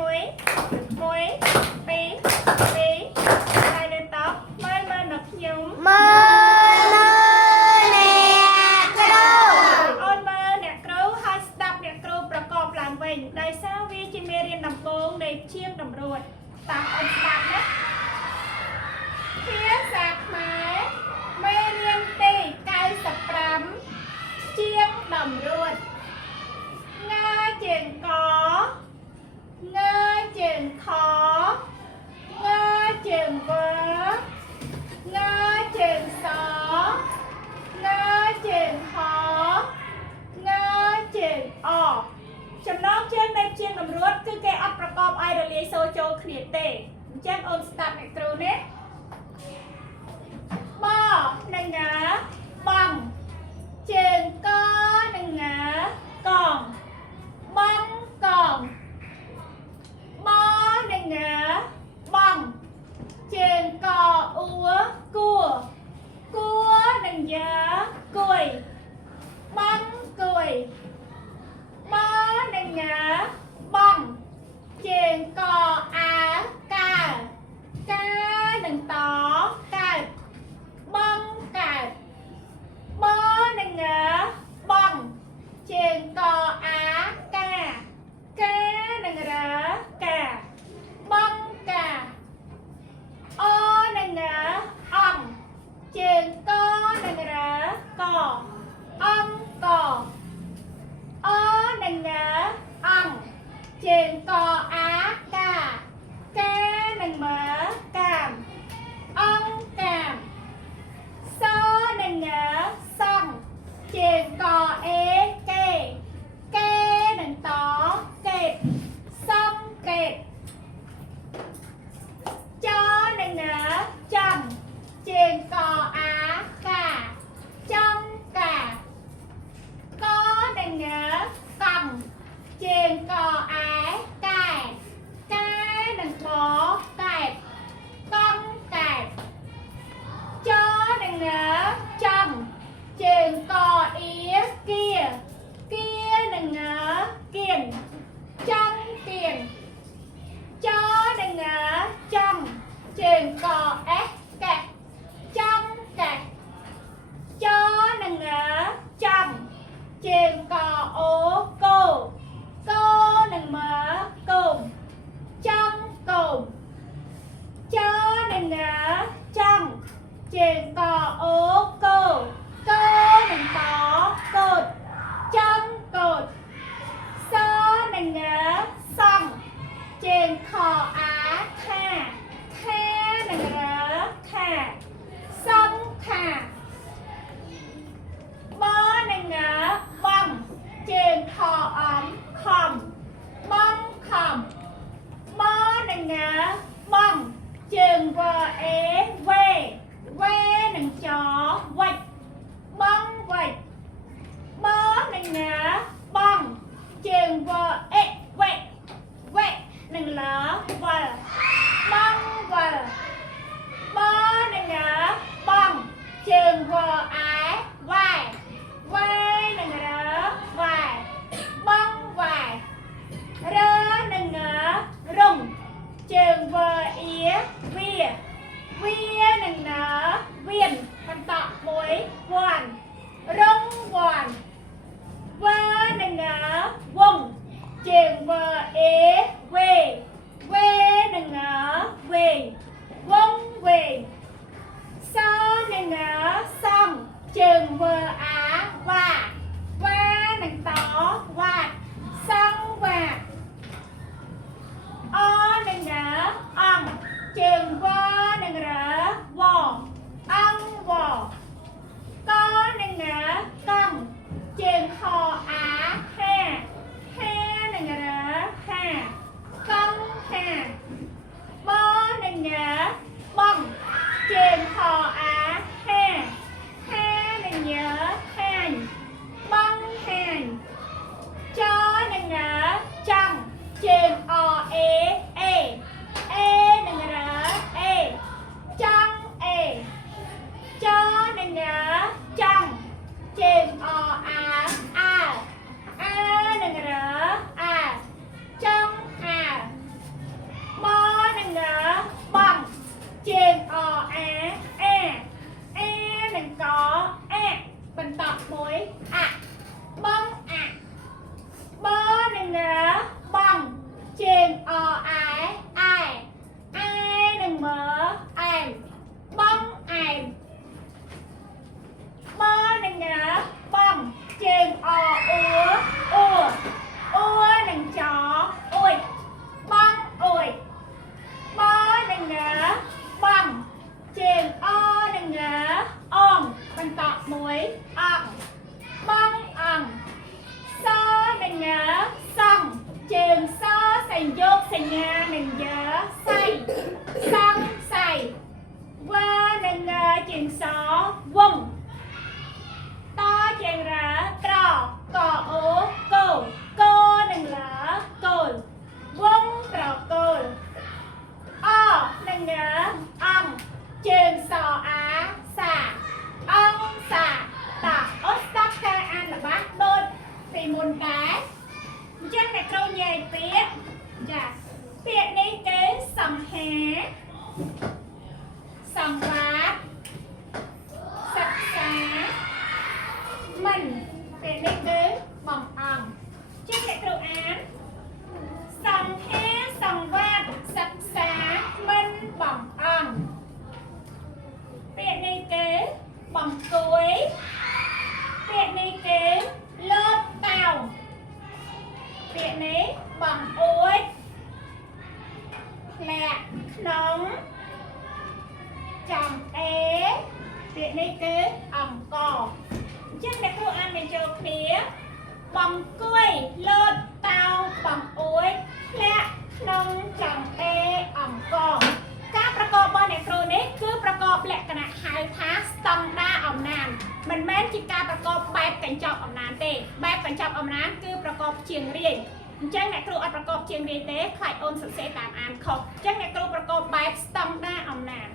muối muối bì bì lại được tóc mơ mơ nọc nhúng mơ nè kêu ôn mơ nè kêu hai stop nè kêuประกอบหลังវិញដោយសារវាជាមេរៀនដំបូងនៃជាងតម្រួតតាមអូនស្ដាប់ណាភាសាខ្មែរមេរៀនទី95ជាងតម្រួតងើជើងកងើជើងខងើជើងវើងើជើងសងើជើងហងើជើងអចំណងជើងនៃជាងតម្រួតគឺគេអត់ប្រកបឲ្យរលាយសូរចូលគ្នាទេអញ្ចឹងអូនស្ដាប់អ្នកគ្រូនេះបនឹងងើបងជើងកនឹងងើកងបងកងបនឹងងើបងជើងកអ៊ូគួគួនឹងយើគួយបងគួយបនឹងងើបងជើងកអាកើកើនឹងតកើតបងកើតបនឹងងើបងជើងកអាកាកានឹងរើកាបងកាអនឹងងើអង្គជើងកនឹងរើកអង្គកអនឹងងើអង្គជើងកអាកាកានឹងមើកាមអង្គកាមសនឹងងើសង់ជើងកអេកេកេនឹងតកេតសង់កេតចនឹងងើចំជើងកអាកាចំកាកនឹងងើកំជើងកអាកែកែនឹងបកែតកំកែតចនឹងងើចំជើងកអៀគៀគៀនឹងងើគៀនចំគៀនចនឹងងើចំជើងកអេកែចំកែចនឹងងើចំជើងកអូកោកោនឹងមើកុំចំកុំចនឹងងើចំជើងកអូកោកោនឹងតកូតចំកូតសនឹងងើសំជើងខអាខាខានឹងរើខាសំខាបនឹងងើបងជើងខអំខំបងខំបនឹងងើបងជើងវអេវេវេនឹងចវិចបងវិចបនឹងងើបងជើងវអេវេវេនឹងលើវល់បងវល់បនឹងងើបងជើងវអាវ៉ែវ៉ែនឹងរើវ៉ែបងវ៉ែរើនឹងងើរុំជើងវអៀវាវានឹងនើវៀនបន្តមួយវ៉ាន់រុំវ៉ាន់វ៉ានឹងងើវងជើងវអេវេវេនឹងងើវេវងវេសនឹងងើសំជើងវអាវ៉ាវ៉ានឹងតវ៉ាត់សងវ៉ាត់អនឹងងើអង្គជើងវនឹងរើវអង្គវកនឹងងើកំជើងហអាហាហានឹងរើហាកំហាបនឹងងើបងជើងហអាហាហានឹងញើហាញបងហាញចនឹងងើចំជើងអអេអេអេនឹងរើអេចំអេចនឹងងើចំជើងអអាអាអានឹងរើអាចំអា ยายเปียกจ้ะเปียกนี่คือสังหาสังวาสศึกษามันเปียกนี่คือบ่องอ่องชื่อเด็กครูอ่านสังหาสังวาสศึกษามันบ่องอ่องเปียกนี่คือบ่องกุ้ยเปียกนี่คือลบเต่าเปียกนี้บ่องโอ๊ยและขนมจังเอเปียกนี้คืออ่องกอชื่อเด็กครูอ่านเป็นโจทย์เปียกบ่องกุ้ยลบเต่าบ่องโอ๊ยและขนมจังเออ่องกอการประกอบบอลเด็กครูนี้คือประกอบแหลกขณะไฮทัสตังด้าอ่ำนานมันแม้นจิการประกอบแบบกันจอบอ่ำนานเต้แบบกันจอบอ่ำนานคือประกอบเชียงเรียนจังเด็กครูอัดประกอบเชียงเรียนเต้ใครโอนสุดเสตามอ่านขอบจังเด็กครูประกอบแบบตังด้าอ่ำนาน